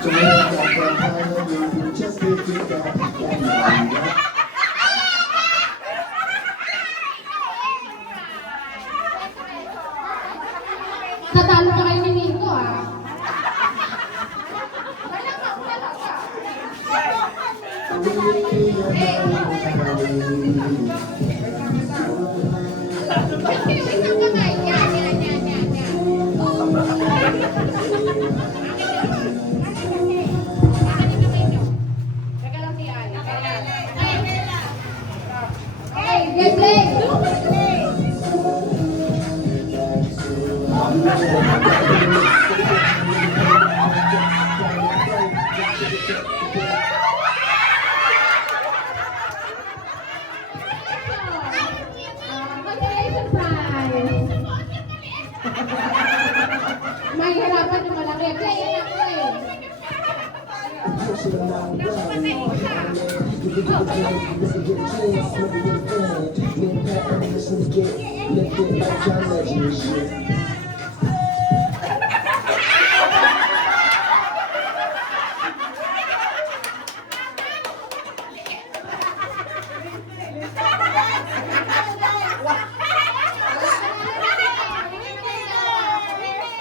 Tatalo pa kayo ni Nico, ah. Get play! May hirapan yung malaki. Play na play.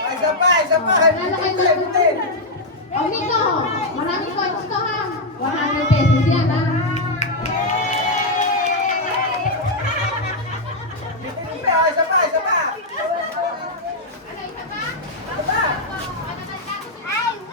Isa pa, isa pa. Lalaki na. Oh, Nico.